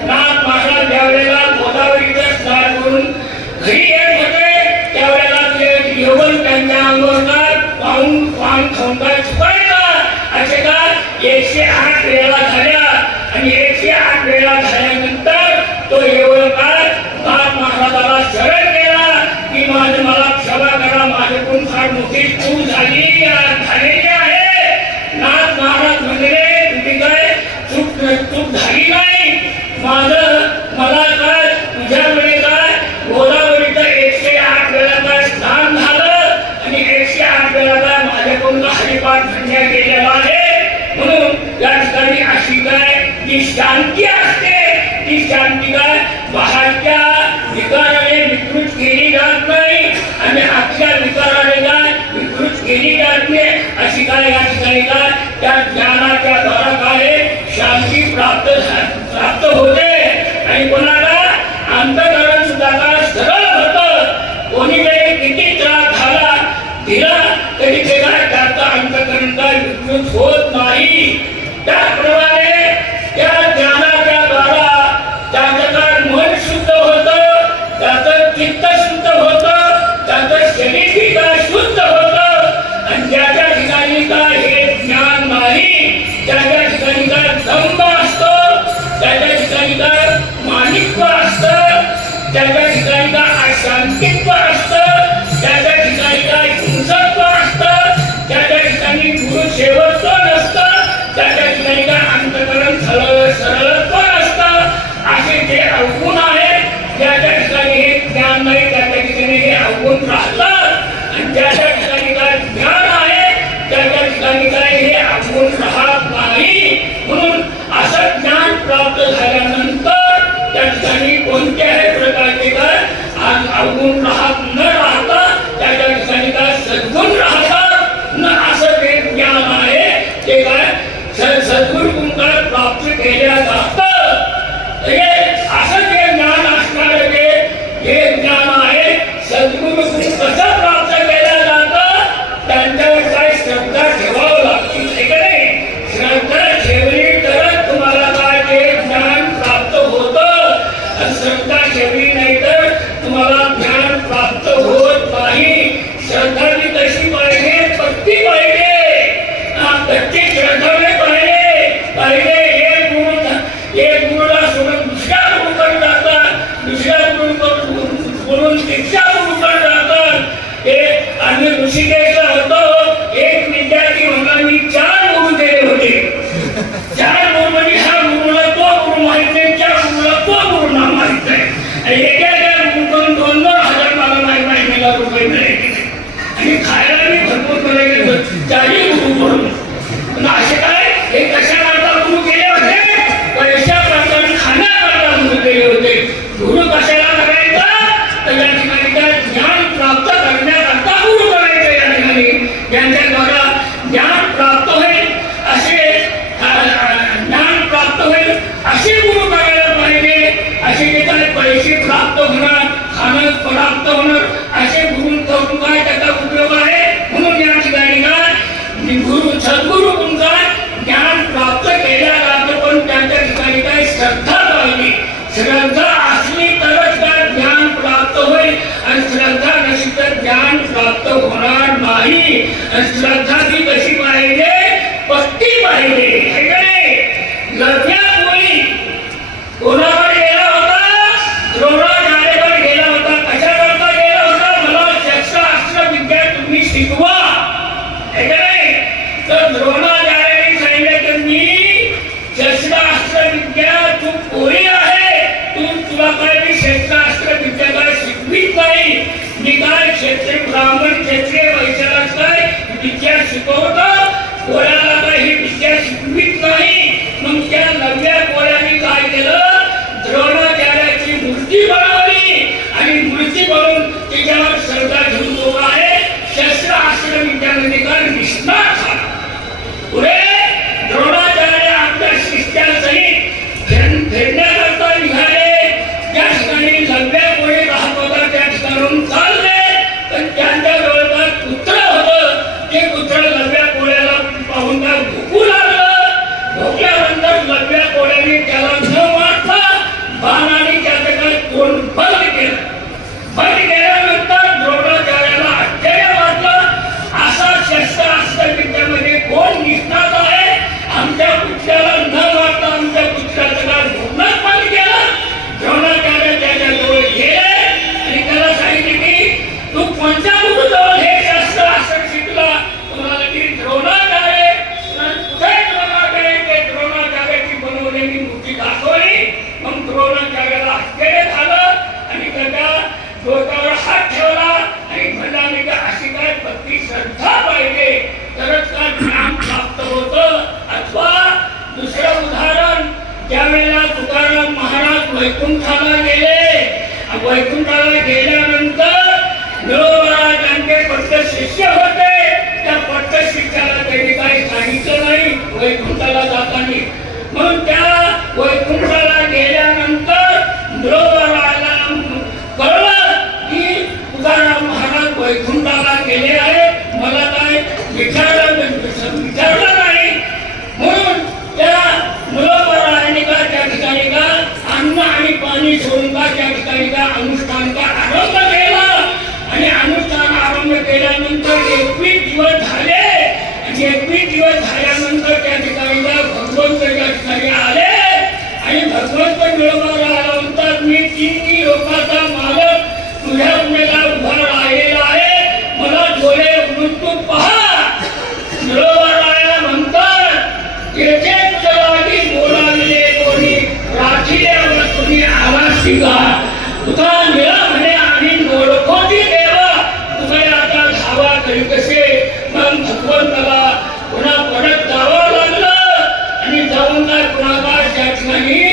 नाथ महाराज ज्यावेळेला गोदावरीचं स्नान करून घरी येत होते त्यावेळेला ते यवन त्यांच्या अंगावर पाहून खाऊन काय चुकायचा असे काय 108 वेळा झाल्या आणि 108 वेळा झाल्यानंतर तो यवन काय नाथ महाराजाला शरण गेला की मला क्षमा करा, माझ्याकडून फार मोठी चूक झालेली आहे. नाथ महाराज म्हणले तुझी काय चूक झाली नाही, मला काय तुझ्यामुळे काय गोदावरीचं 108 वेळा काय स्नान झालं आणि 108 वेळा काय माझ्याकडून हरिपाठ म्हणण्या गेलेला आहे. म्हणून या ठिकाणी अशी काय जी शांती असते ती शांती काय बाहेरच्या विकाराने विकृत केली जात नाही आणि आजच्या विकाराने काय विकृत केली जात नाही. अशी काय या ठिकाणी काय त्या ज्ञानाच्या द्वारा काय शांती प्राप्त होते आणि कोणाला अंतःकरण सुद्धा काय सरळ होतं. कोणी काही किती त्रास झाला दिला तरी ते काय त्याचं अंतःकरण काय विकृत होत नाही. त्याप्रमाणे त्या ज्ञानाच्या द्वारा त्याचं काय मन शुद्ध होतं, त्याचं चित्त शुद्ध होतं, त्याचं शरीर काय शुद्ध होतं आणि ज्याच्या ठिकाणी काय हे ज्ञान नाही त्याच्या ठिकाणी काय दंभ असतो, त्याच्या ठिकाणी काय माणिक्य असतं, त्याच्या ठिकाणी काय अशांतित्व असतं, त्याच्या ठिकाणी काय हिंसत्व असतं, त्याच्या ठिकाणी गुरु सेवत्व नसतं, त्याच्या ठिकाणी काय अंतःकरण सरळत्व नसतं. असे जे अवगुण आहेत ज्याच्या ठिकाणी हे ज्ञान नाही त्याच्या ठिकाणी हे अवगुण राहतात आणि ज्याच्या ठिकाणी काय ज्ञान आहे त्याच्या ठिकाणी काय हे अवगुण राहत नाही. म्हणून असं ज्ञान प्राप्त झाल्यानंतर त्या ठिकाणी कोणत्याही प्रकारचे काय अवगुण न राहता त्याच्या ठिकाणी काय सद्गुण राहतात. न असं ते ज्ञान आहे ते काय सद्गुण काय प्राप्त केल्या जातं. असं जे ज्ञान असणारे जे ज्ञान आहे सद्गुण कसं प्राप्त केलं जातं, त्यांच्यावर काय श्रद्धा ठेवावं लागते. श्रद्धा ठेवली तरच तुम्हाला काय ते ज्ञान प्राप्त होतं. श्रद्धा ठेवली नाही तर तुम्हाला ज्ञान प्राप्त होत नाही. श्रद्धा ही कशी पाहिजे? पक्की पाहिजे. कच्ची श्रद्धा पाहिजे. एक गुरुला सोडून दुसऱ्या गुरुकडे जातात, दुसऱ्या गुरुकडून तिसऱ्या गुरुकडे जातात. आम्ही ऋषिकेशला होतो, एक विद्यार्थी म्हणला मी 4 गुरु केले होते. 4 गुरु म्हणजे हा गुरुला तो गुरु माहित नाही, त्या गुरुला तो गुरु नाम माहित नाही आणि एका गुरुकडून 2-2 हजार मला महिन्याला रुपये मिळाले आणि खायला मी भरपूर मिळाले 4ही गुरुकडून. असे काय हे कशाकरता गुरु केले होते? पैशाकरता आणि खाण्याकरता गुरु केले होते. गुरु कशाला करायचा? तर या ठिकाणी काय ज्ञान प्राप्त करण्याकरता गुरु करायचे. या ठिकाणी ज्यांच्याद्वारा ज्ञान प्राप्त होईल असे गुरु करायला पाहिजे. असे जे काय पैसे प्राप्त होणार, खाणं प्राप्त होणार असे गुरु करून काय त्याचा उपयोग आहे. म्हणून या ठिकाणी काय सद्गुरु तुमचा ज्ञान प्राप्त केल्या जातं, पण त्यांच्या ठिकाणी काय श्रद्धा पाहिजे. श्रद्धा असली तरच काय ज्ञान प्राप्त होईल आणि श्रद्धा नसली तर ज्ञान प्राप्त होणार नाही. श्रद्धा ती कशी पाहिजे? पक्की पाहिजे. हे काय लग्नापूर्वी कोणाकडे गेला होता? द्रोणाचार्याकडे गेला होता. कशाकरता गेला होता? मला शस्त्रास्त्र विद्या तुम्ही शिकवा. हे काय तर द्रोणाचार्याने सांगितलं की मी शस्त्रास्त्र विद्या तू कोरी आहे, तुला काय मी शस्त्रास्त्र विद्या काय शिकवीत नाही. मी काय क्षत्रिय ब्राह्मण क्षत्रिय वैश्याला काय विद्या शिकवतो, कोऱ्याला काय ही विद्या शिकवीत नाही. मग त्या नव्या कोऱ्याने काय बाणाने त्या ठिकाणी तोंड बंद केलं. बंद केल्यानंतर द्रोणाचार्याला आश्चर्य वाटलं, असा शस्त्र अस्त्रविद्येमध्ये कोण निष्णात आहे? आमच्या पुत्राला न मारता आमच्या पुत्राचं काय धोरणच बंद केलं. द्रोणाचार्य त्याच्याजवळ गेले आणि त्याला सांगितले की तू कोणत्या गुरुजवळ हे शस्त्र अस्त्र शिकला? तुम्हाला की द्रोणाचार्य कुठे द्रोणाचार्य? ते द्रोणाचार्याची बनवलेली मूर्ती दाखवली. मग द्रोणाचार्याला आश्चर्य झालं आणि त्याच्या डोक्यावर हात ठेवला आणि म्हणाले की अशी काय भक्ती श्रद्धा पाहिजे तरच काय ज्ञान प्राप्त होतं. अथवा दुसरं उदाहरण, ज्यावेळेला तुकाराम महाराज वैकुंठाला गेले, वैकुंठाला गेल्यानंतर त्यांचे पट्ट शिष्य होते. त्या पट्ट शिष्याला त्यांनी काही सांगितलं नाही वैकुंठाला जाताना. मग त्या वैकुंठाला गेल्यानंतर नरोवराला कळलं की तुकाराम महाराज वैकुंठाला गेले आहे, मला काय विचारलं नाही. म्हणून त्या नरोवराने का त्या ठिकाणी का अन्न आणि पाणी सोडून का त्या ठिकाणी का अनुष्ठान का आरंभ केला. आणि अनुष्ठान आरंभ केल्यानंतर 21 दिवस झाले आणि 21 दिवस झाल्यानंतर त्या ठिकाणी भगवंत त्या ठिकाणी आले आणि भगवंत मिळवणार आल्यानंतर मी तिन्ही लोकांचा मालक तुझ्या पुढेला उभा राहिलेला आहे, मला डोळे उघडून तू पहा. मिळवणाऱ्या म्हणतात येथे चलागी बोलाविले कोणी राखिल्यावर तुम्ही आवाज शिका. तुका मिळा म्हणे आम्ही ओळखोती देवा, तुझे आता धावा करी कसे. मग भगवंताला पुन्हा परत जावं लागलं आणि जाऊन काय पुन्हा त्या ठिकाणी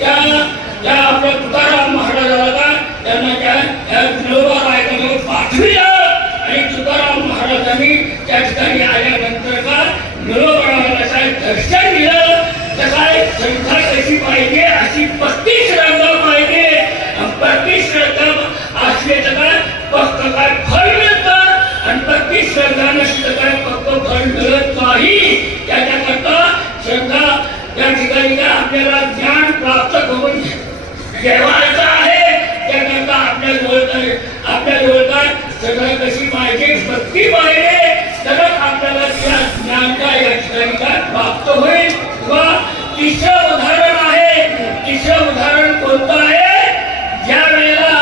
त्या आपल्या तुकाराम महाराजाला त्यांना त्या नरोवराला पाठविलं आणि तुकाराम महाराजांनी त्या ठिकाणी आल्यानंतर का नरोवराला काय दर्शन दिलं. तर काय श्रद्धा कशी पाहिजे, अशी 35 श्रद्धा पाहिजे. 35 श्रद्धा असले तर काय फक्त काय फळ मिळतं आणि 35 श्रद्धा नसलं काय फक्त फळ मिळत नाही. त्याच्याकरता श्रद्धा त्या ठिकाणी काय आपल्याला ज्ञान प्राप्त करून ठेवायचं आहे. त्याकरता आपल्या काय श्रद्धा कशी पाहिजे, भक्ती पाहिजे, तरच आपल्याला त्या ज्ञान काय या ठिकाणी काय प्राप्त होईल. व तिसरं उदाहरण आहे. तिसरं उदाहरण कोणतं आहे? ज्या वेळेला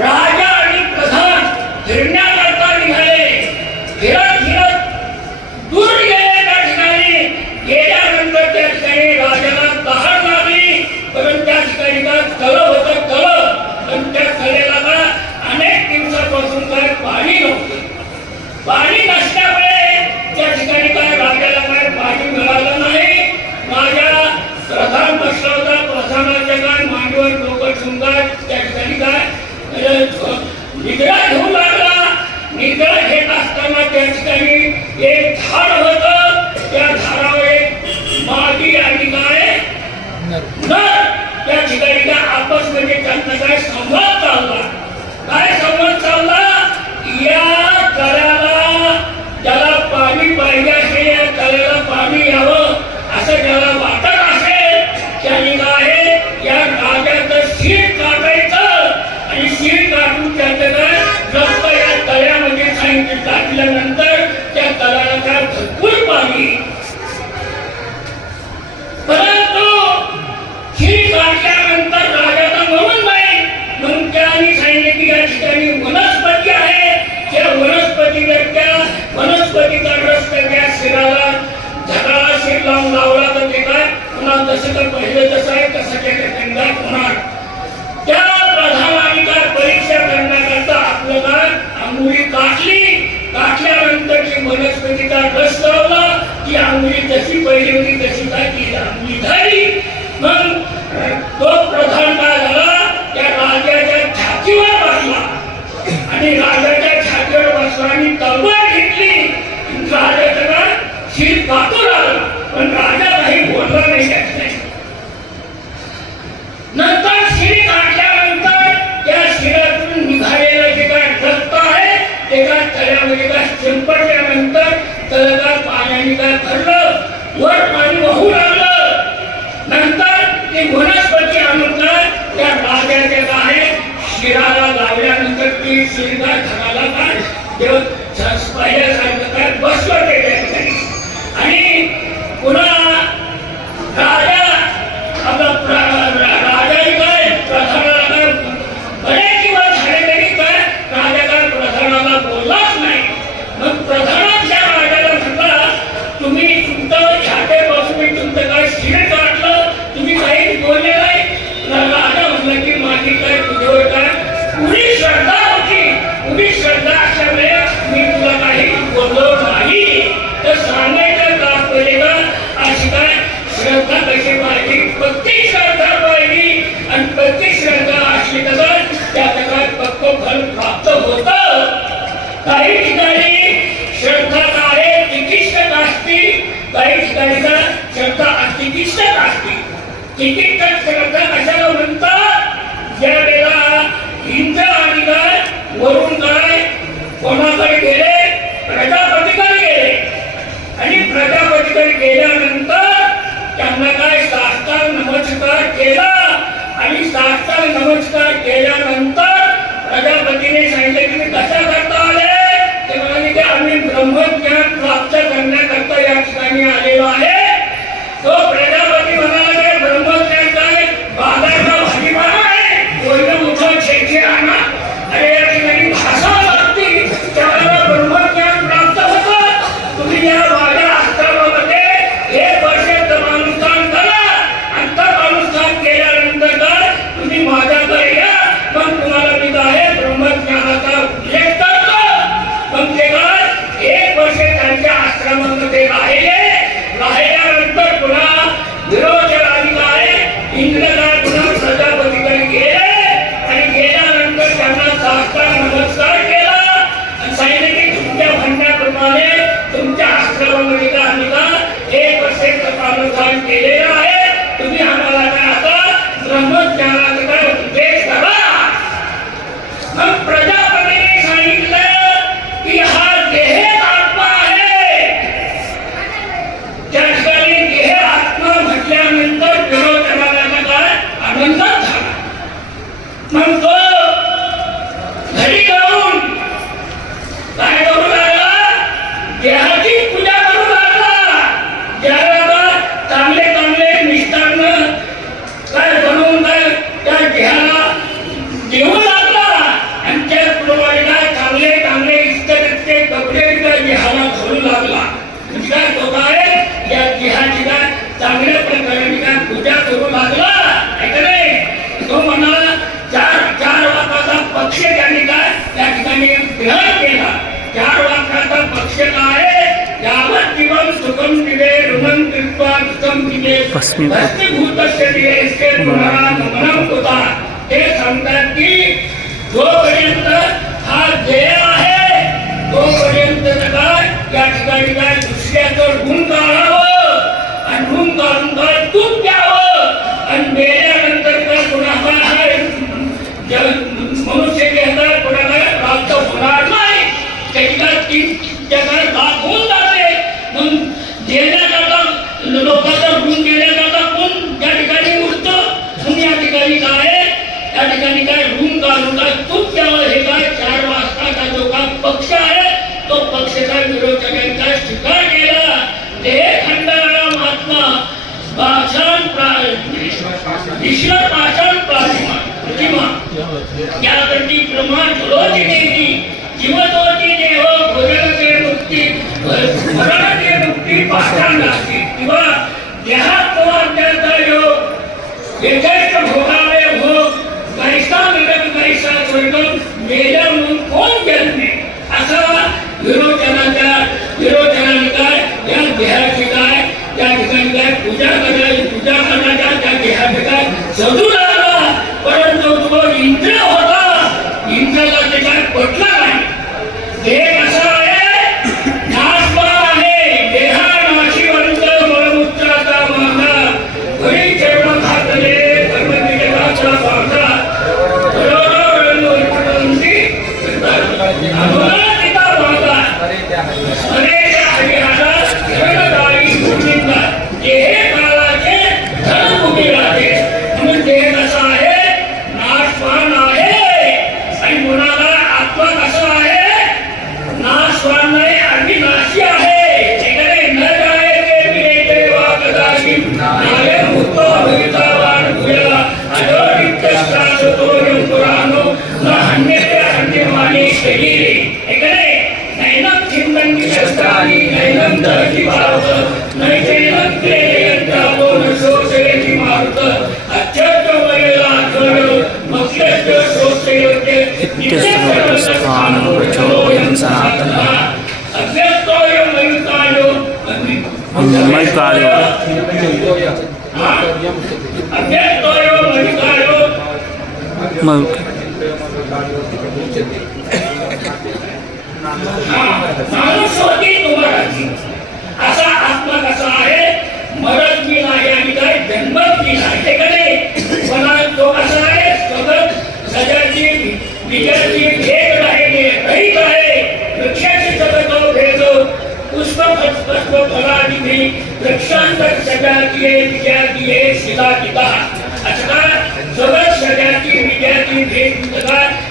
राजा आणि प्रधान फिरण्याकरता निघाले, फिरत दूर गेले. त्या ठिकाणी गेल्यानंतर त्या ठिकाणी राजाला तहान लागली, परंतु त्या ठिकाणी का तळ होतं तळ, पण त्या तळेला का अनेक दिवसापासून काय पाणी नव्हतं. पाणी नसल्यामुळे त्या ठिकाणी काय राजाला काय पाणी मिळालं नाही. राजा प्रधान बसला होता, प्रधानाच्या काय मांडीवर डोकं ठेवून त्या ठिकाणी काय निद्रा घेऊ लागला. निद्रा घेत असताना त्या ठिकाणी एक झाड होतं, त्या झाडावर एक मादी आणि काय नर त्या ठिकाणी काय आपसमध्ये त्यांचा काय संवाद चालला. काय संवाद चालला? या तळ्याला ज्याला पाणी पाहिजे असेल, या तळ्याला पाणी यावं असं ज्याला वाटत असेल, त्याने काय या राजाचं शीर काढायचं आणि शीर काढून त्याचं काय रक्त या तळ्यामध्ये सांगितलं टाकल्यानंतर त्या तळ्याला काय भरपूर पाणी. परंतु शीर काढल्यानंतर राजाचा म्हणून नाही. मग त्याने सांगितले की या ठिकाणी वनस्पती आहे, त्या वनस्पतीचा रस त्या शिराला झाडाला शिर लावून लावला तर ते काय पुन्हा जसं तर पहिलं जसं आहे तसं त्याच्या कंदात होणार. त्या प्रधानाने काय परीक्षा करण्याकरता आपलं काय अंगुली काटल्यानंतर ती वनस्पतीचा रस लावला, ती अंगुली जशी पहिली होती तशी काय ती अंगुली झाली. मग तो प्रधान काय झाला, त्या राजाच्या छातीवर बसला आणि राजाच्या छातीवर बसला आणि तलवार घेतली. राजाचं काय शिर काटू लागला, पण राजा काही बोलला नाही. नंतर शिर काढल्यानंतर त्या शिरातून निघालेलं जे काय रक्त आहे ते काय तळ्यामध्ये काय शिंपडल्यानंतर तळ पाण्याने काय भरलं, वर पाणी वाहू लागलं. नंतर ते अशी प्रत्येक श्रद्धा पाहिली आणि प्रत्येक श्रद्धा असली तर त्या जगात पक्क फल प्राप्त होतं. काही ठिकाणी श्रद्धा आहे चिकित्सक असती, काही ठिकाणी श्रद्धा अचिकित्सक असती. चिकित्सक श्रद्धा कशाला म्हणतात? ज्या वेळेला इंद्र आणि काय वरून काय कोणाकडे गेले? प्रजापतीकडे गेले आणि प्रजापतीकडे गेल्यानंतर त्यांना काय साष्टांग नमस्कार केला आणि साष्टांग नमस्कार केल्यानंतर प्रजापतीने सांगितले की कशा करता आले? ते म्हणाले की आम्ही ब्रह्मज्ञान प्राप्त करण्याकरता या ठिकाणी आलेलो आहे. तो प्रजापती म्हणाला की ब्रह्मज्ञान काय बाजारचा भाजीपाला आहे? कोणी उठून शेती आणा. अरे या ठिकाणी भाषा लागती त्याला ब्रह्मज्ञान प्राप्त होतं. तुम्ही या माझ्या आश्रमामध्ये 1 वर्ष तपानुष्ठान करा. आणि तपानुष्ठान केल्यानंतर काय तुम्ही माझ्याकडे या, मग तुम्हाला मी काय ब्रह्मज्ञानाचा उपदेश करतो. मग ते काय 1 वर्ष त्यांच्या आश्रमामध्ये राहिल्यानंतर पुन्हा विरोचनाने काय इंद्र काय पुन्हा प्रजापतीकडे गेले आणि गेल्यानंतर त्यांना साष्टांग नमस्कार केला आणि सांगितले की तुमच्या म्हणण्याप्रमाणे तुमच्या आश्रमामध्ये का आम्ही का 1 वर्ष तपानुष्ठान केलेलं आहे. तुम्ही आम्हाला काय आता ब्रह्मज्ञानाचा काय उपदेश करा. मग प्रजापतीने सांगितलं की हा देह आत्मा आहे. त्या ठिकाणी देह आत्मा म्हटल्यानंतर विरोचनाला काय आनंद झाला. मग तो घरी जाऊन काय करू लागला? देहाची पूजा करू लागला. ज्याला चांगले चांगले मिष्टान्न काय बनवून काय त्या देहाला देऊ लागला आणि त्याचप्रमाणे काय चांगले चांगले इष्टदेवते कपडे त्या देहाला घालू लागला. म्हणजे काय तो काय या देहाची काय चांगल्या प्रकारे काय पूजा करू लागला. तो म्हणाला 4 वाकाचा पक्ष त्यांनी काय त्या ठिकाणी ग्रहण केला. 4 वाकाचा पक्ष काय यावत जीवन सुखम दिले ऋणम कृत्वा सुखम दिले भस्मीभूतस्य दिले इसके पुनरागमनम होता. ते सांगतात की जोपर्यंत हा देह आहे तोपर्यंत काय या ठिकाणी काय दुसऱ्याचं गुण काढावं आणि गुण काढून काय तूप द्यावं आणि मेल्यानंतर काय कुणाला मनुष्य देहता कुणाला प्राप्त होणार नाही. त्याच्या 3 जगात भाग होऊन जाते. मग देण्याकरता लोकांचा गुण देण्याकरता कोण त्या ठिकाणी उठतं. मग या ठिकाणी काय त्या ठिकाणी काय ऋण काढून काय तूप द्यावं. हे काय 4 वाजताचा जो काय पक्ष आहे तो पक्षाचा विरोधकांनी काय स्वीकार केला. देह खंडनाला महात्मा पाषाण ईश्वर पाषाण प्रतिमा याकरती ब्रह्मा झुलोची देती जीवतोची देह भोजनते मुक्ती मरणते मुक्ती पाषाण लागते. किंवा देहात तो अज्ञाता योग यथेष्ट भोगावे भोग कैसा नरक कैसा स्वर्ग मेल्या म्हणून कोण जन्मे असा विरोचनाने काय या देहाची काय त्या ठिकाणी काय पूजा करण्याच्या त्या देहाची काय सजू लागला. परंतु तो इंद्र होता. इंद्राला ते काय पटलं नाही. देह कसा आहे नाशवान आहे. देहा नाशिवंत मलमूत्राचा माझा घरी चरण घातले कर्मविवेकाचा माझा देह काळाचे धन उभी राहते म्हणून देह अभ्यस्तोयो मणिकायो माणूस होती तुम्हाला असा आत्मा कसा आहे, मरत मी नाही आणि काय जन्मत मी नाही, हे कधी पण तो कसा आहे, सगळं सजाची विजयाची भेट राहिली रहित आहे, वृक्षाची सगळं भेट पुष्प पुष्प फळाची भी वृक्षांतर सजाची विजयाची शिला टिका असं का सगळं सजाची विजयाची भेट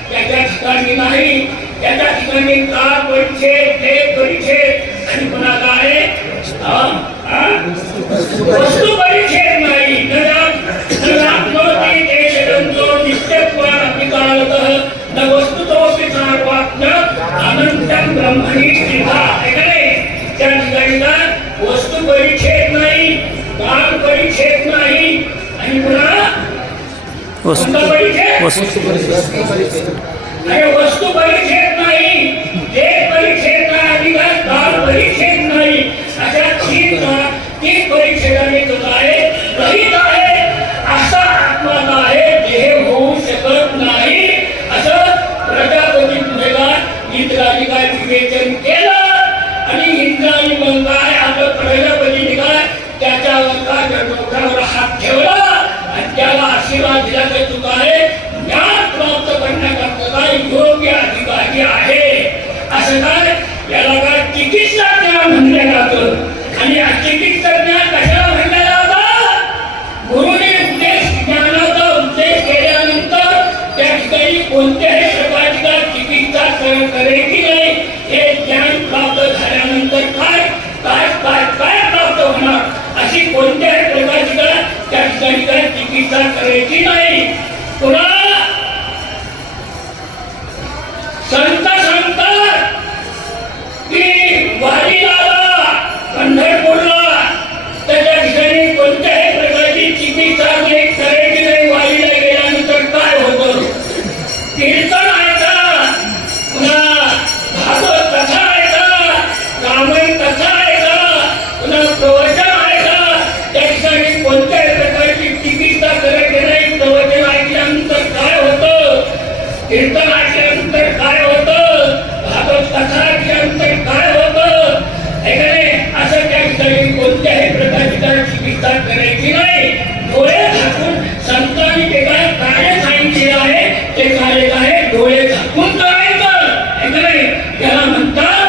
त्याच्या ठिकाणी नाही, त्याच्या ठिकाणी का परिच्छेद ते परिच्छेद आणि पुन्हा काय वस्तू परिच्छेद नाही, न वस्तुतोपि सर्वात्म अनंतं ब्रह्मणि स्थिता, त्या ठिकाणी वस्तू परिच्छेद नाही, काल परिच्छेद नाही आणि पुन्हा वस्तू परिच्छेद नाही, देह परिच्छेद नाही, काल परिच्छेद नाही, अशा तीन परिच्छेदाने आहे रहित आहे, असा आत्मा आहे, देह होऊ शकत नाही असं प्रजापती मुलेला इंद्राने काय विवेचन केलं आणि इंद्राने मग काय आपलं प्रजापतीने काय त्याच्यावर काय डोक्यावर हात ठेवला आणि त्याला आशीर्वाद दिला की तू काय ज्ञान प्राप्त करण्याकरता काय योग्य अधिकारी आहे, असं काय याला काय चिकित्सा ज्ञान म्हणलं जातं. आणि चिकित्सा ज्ञान कशाला म्हणलं जातं, गुरुने ज्ञानाचा उपदेश केल्यानंतर त्या ठिकाणी कोणत्याही प्रकारची चिकित्सा करायची नाही, हे ज्ञान प्राप्त झाल्यानंतर काय काय काय काय प्राप्त होणार अशी कोणत्याही प्रकारची त्या ठिकाणी काय चिकित्सा करायची नाही. पुन्हा संत सांगतात की वारीला पंढरपूरला त्याच्या ठिकाणी कोणत्याही प्रकारची चिकित्सा करायची नाही, वारीला गेल्यानंतर काय होतं, कीर्तन ऐका, पुन्हा भागवत कथा ऐका, रामायण कथा ऐका, पुन्हा प्रवचन ऐका, त्या ठिकाणी कोणत्याही प्रकारची चिकित्सा करायची नाही. प्रवचन ऐकल्यानंतर काय होतं, कीर्तन ऐकल्यानंतर काय होतं, भागवत कथा ऐकल्यानंतर काय होतं, असं त्या ठिकाणी कोणत्याही प्रकारची चिकित्सा करायची नाही. डोळे झाकून संतांनी ते काय कार्य सांगितले आहे, ते कार्य आहे डोळे झाकून करायचं, त्याला म्हणतात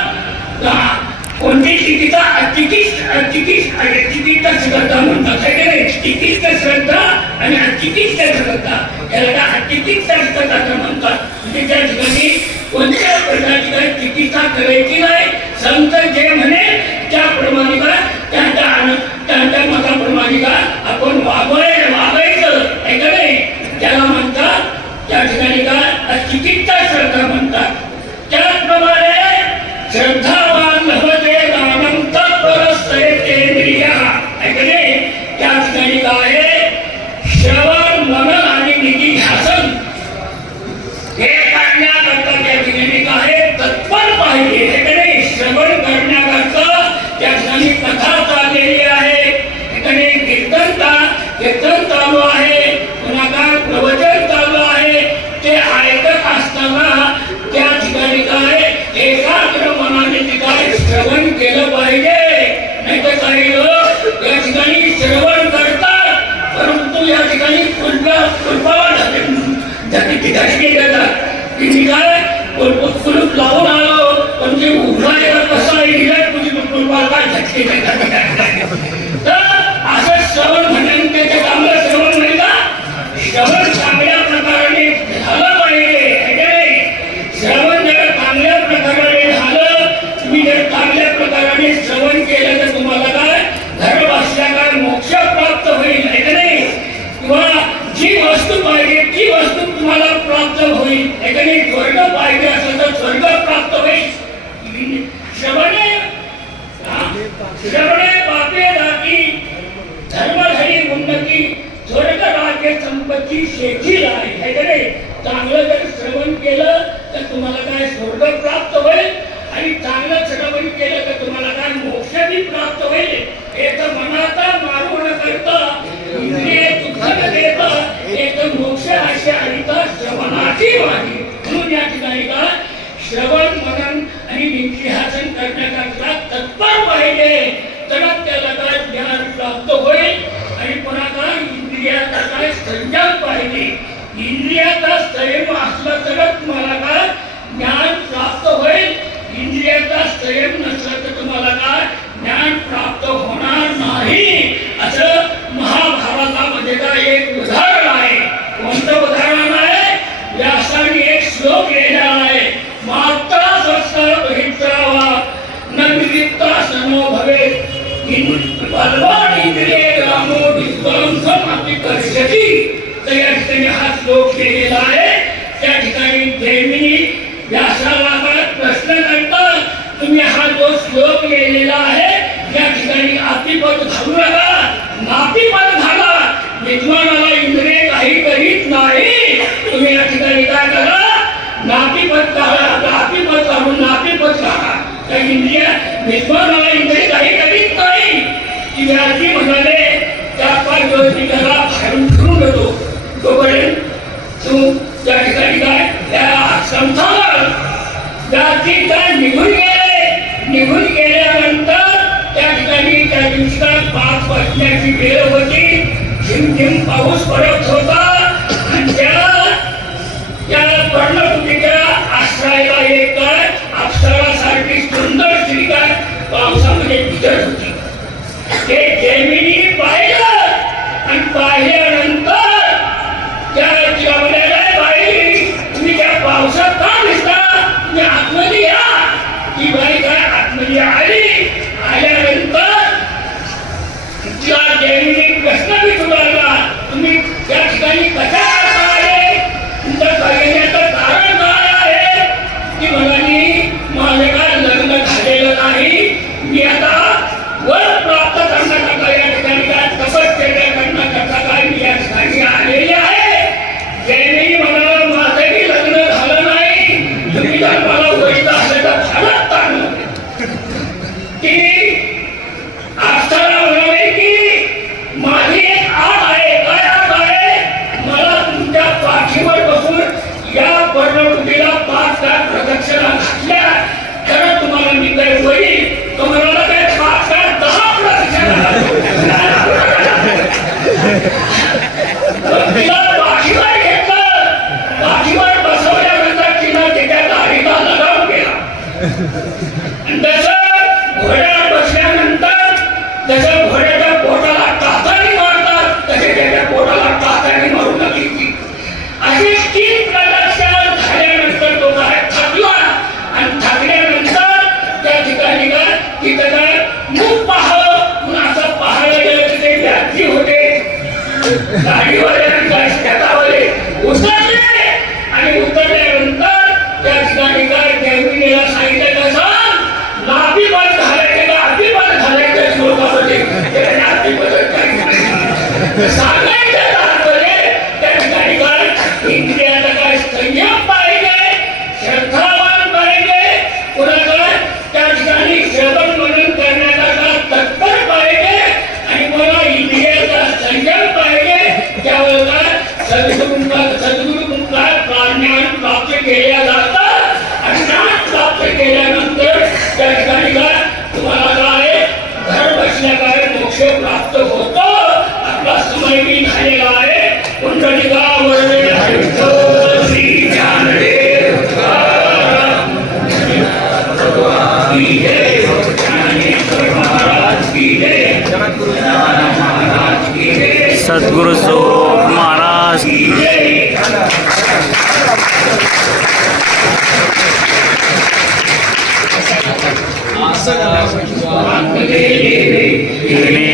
कोणती चिकित्सा चिकित्सा श्रद्धा म्हणतात, चिकित्सा श्रद्धा आणि अचिकित्सा श्रद्धा, याला अचिकित्सा श्रद्धा म्हणतात. त्या ठिकाणी कोणत्या प्रकारची चिकित्सा करायची नाही. संत जे म्हणे त्याप्रमाणे का त्यांच्या मताप्रमाणे का आपण वागायचं, त्याला म्हणतात त्या ठिकाणी का चिकित्सा श्रद्धा म्हणतात. त्याचप्रमाणे श्रद्धावान भवते दानं तत्परस्तेंद्रिया, त्या ठिकाणी काय श्रवण मनन आणि निधिध्यासन हे करण्याकरता त्या ठिकाणी काय तत्पर पाहिजे, श्रवण करण्याकरता त्या ठिकाणी कथा चाललेली आहे, कीर्तन चालू आहे, पुन्हा काय प्रवचन चालू आहे, ते ऐकत असताना त्या ठिकाणी काय एकाग्र मनाने ते काय श्रवण केलं पाहिजे. नाही तर काही लोक या ठिकाणी श्रवण करतात परंतु या ठिकाणी कुलपावा धडकी देतात की मी काय कुलूप लावून आलो पण ते उघडायला कसा येईल तुझी कुलपाला काय झटके देतात. तर असं श्रवण म्हणून त्याच्या चांगलं श्रवण नाही का, श्रवण चांगल्या प्रकारे झालं पाहिजे. श्रवण जर चांगल्या प्रकारे झालं, तुम्ही जर चांगल्या प्रकारे श्रवण केलं तर तुम्हाला काय घर बसल्या काय मोक्ष प्राप्त होईल, किंवा जी वस्तू पाहिजे ती वस्तू तुम्हाला प्राप्त होईल. स्वर्ग पाहिजे असेल तर स्वर्ग प्राप्त होईल. श्रवणे पापे जाती धर्मधरी उन्नती स्वर्ग राज्य संपत्ती शेती आहे. चांगलं जर श्रवण केलं तर तुम्हाला काय स्वर्ग प्राप्त होईल आणि चांगलं श्रवण केलं तर तुम्हाला काय मोक्ष बी प्राप्त होईल. एक मनाचा मारू न करता इंद्रियाचा काय संयम पाहिजे. इंद्रियाचा संयम असला तरच तुम्हाला काय ज्ञान प्राप्त होईल. इंद्रियाचा संयम नसला तर तुम्हाला काय ज्ञान प्राप्त होणार नाही. असं महाभारतामध्ये एक उदाहरण आहे. कोणतं उदाहरण आहे? व्यासाने एक श्लोक लिहिला आहे. माता स्वस्ता बहित्रावा न विविक्तासनो भवेत्. बलवान इंद्रिये रामो विद्वांसम अपि कर्षति. तर या ठिकाणी हा श्लोक लिहिलेला आहे. त्या ठिकाणी जैमिनी व्यासाला प्रश्न करतात, तुम्ही हा जो श्लोक लिहिलेला आहे या ठिकाणी अतिपद घालू नका, नातीपद घाला. विद्वानाला इंद्रिय काही करीत नाही. तुम्ही या ठिकाणी काय करा? नातीपद घाला. नातीपद घालून नातीपद घाला. त्या इंद्रिया विद्वानाला इंद्रिय काही करीत नाही. की व्यासी म्हणाले त्या पाच गोष्टी त्याला बाहेरून फिरून घेतो. तोपर्यंत तू त्या ठिकाणी काय त्या संथावर व्यासी काय निघून गेल्यानंतर त्या ठिकाणी त्या दिवशी काय 5 वाजण्याची वेळ होती. झिमझिम पाऊस पडत होता आणि त्या पर्णकुटीच्या आश्रयाला एक काय अप्सरासारखी सुंदर स्त्री काय पावसामध्ये भिजत होती. ते जैमिनी पाहिलं आणि पाहिल्यानंतर त्या तिला म्हणाले, बाई तुम्ही त्या पावसात का भिजता? तुम्ही आतमध्ये या. ती बाई काय आतमध्ये आली. आल्यानंतर तिला जैमिनी प्रश्न विचारला, तुम्ही त्या ठिकाणी कशा आले? तुमचं येण्याचं कारण काय आहे? ती म्हणाली, माझे काय लग्न झालेलं नाही. मी आता वर प्राप्त करण्याकरता या ठिकाणी काय तपश्चर्या करण्याकरता काय मी या ठिकाणी आलेली आहे. जैमिनी म्हणाला, माझंही लग्न झालं नाही. तुम्ही जर मला वैध असले तर झालं ताण. ती अप्सरा म्हणाली की माझी एक आड आहे. काय आड आहे? मला तुमच्या पाठीवर बसून या पर्णकुटीला 5 काय प्रदक्षिणा घातल्या तर तुम्हाला मी काय होईल. तो म्हणाला काय 5 काय 10 प्रदक्षिणा तिला पाठीवर घेतलं. पाठीवर बसवल्यानंतर तिला त्याच्या दाढीला लगाव केला. जसं घोड्यावर बसल्यानंतर जसं घोड्याच्या पोटाला टाचाने मारतात तसे त्याच्या पोटाला टाचाने मारू लागली ती. अशी 3 प्रदक्षिणा झाल्यानंतर तो काय थकला आणि थकल्यानंतर त्या ठिकाणी काय तिथं काय मुख पाहावं म्हणून असं पाहायला गेलं की ते व्याधी होते. गाडीवाले शेतावाले उतरले आणि उतरल्यानंतर त्या ठिकाणी काय जैमिनीला सांगितलं कसं नाभीपद घालायचे का अतिपद घालायचे श्लोकामध्ये अतिपद काही सांगायचं तात्पर्य त्या ठिकाणी काय इंद्रियाचा काय संयम पाहिजे, श्रद्धावान पाहिजे, पुन्हा काय त्या ठिकाणी श्रवण मनन करण्याचा काय तत्पर पाहिजे आणि मला इंद्रियाचा संयम पाहिजे. त्यावेळेस काय सद्गुरू काय ज्ञान प्राप्त केल्या जातात. आणि ज्ञान प्राप्त केल्यानंतर त्या ठिकाणी काय तुम्हाला काय घर बसल्या काय मोक्ष प्राप्त होतो. आपला समय बी झालेला आहे. कुंडलिका वरदे हरिभक्त श्री ज्ञानदेव की जय. ज्ञानेश्वर महाराज की जय. महाराज की जय. सद्गुरु स्वरूप महाराज की जय. असं करा. इतने